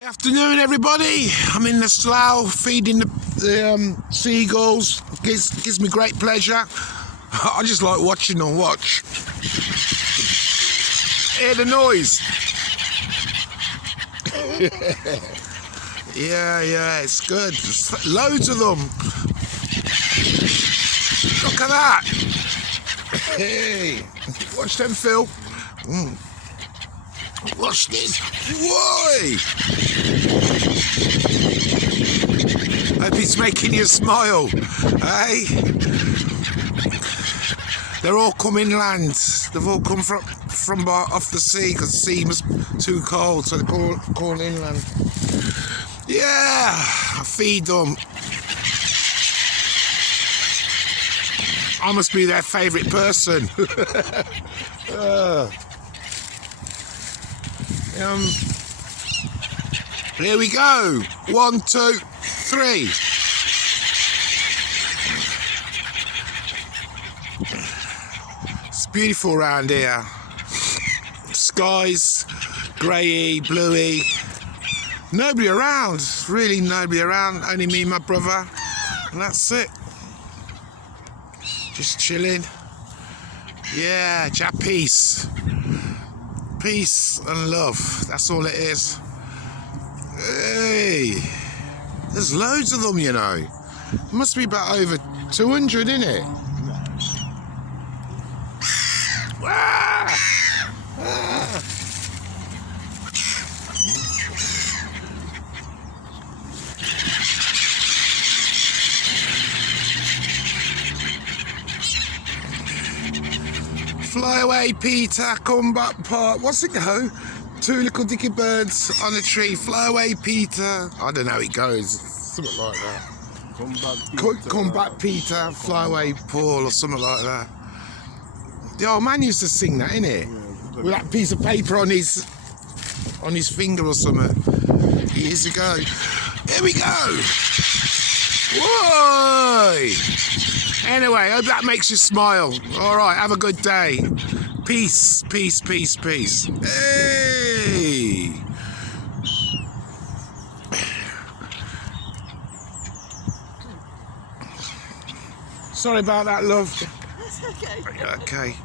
Afternoon, everybody. I'm in the slough feeding the seagulls. Gives me great pleasure. I just like watching them watch. Hear the noise. yeah, it's good. There's loads of them. Look at that. Hey, watch them, Phil. Watch this. Whoa! Hope it's making you smile. Hey? They're all come inland. They've all come from off the sea because the sea was too cold, so they're called inland. Yeah, I feed them. I must be their favourite person. Here we go. 1, 2, 3. It's beautiful around here. Skies, greyy, bluey. Nobody around. Really nobody around. Only me and my brother. And that's it. Just chilling. Yeah, just peace. Peace and love. That's all it is. Hey, there's loads of them, you know. It must be about over 200, isn't it? Fly away, Peter, come back, part. What's it go? 2 little dicky birds on a tree. Fly away, Peter. I don't know how it goes. Something like that. Come back, Peter. Come back, Peter. Fly away, Paul, or something like that. The old man used to sing that, innit? Yeah, with that piece of paper on his finger or something. Years ago. Here we go. Whoa! Anyway, hope that makes you smile. All right, have a good day. Peace, peace, peace, peace. Hey! Sorry about that, love. That's okay. Okay.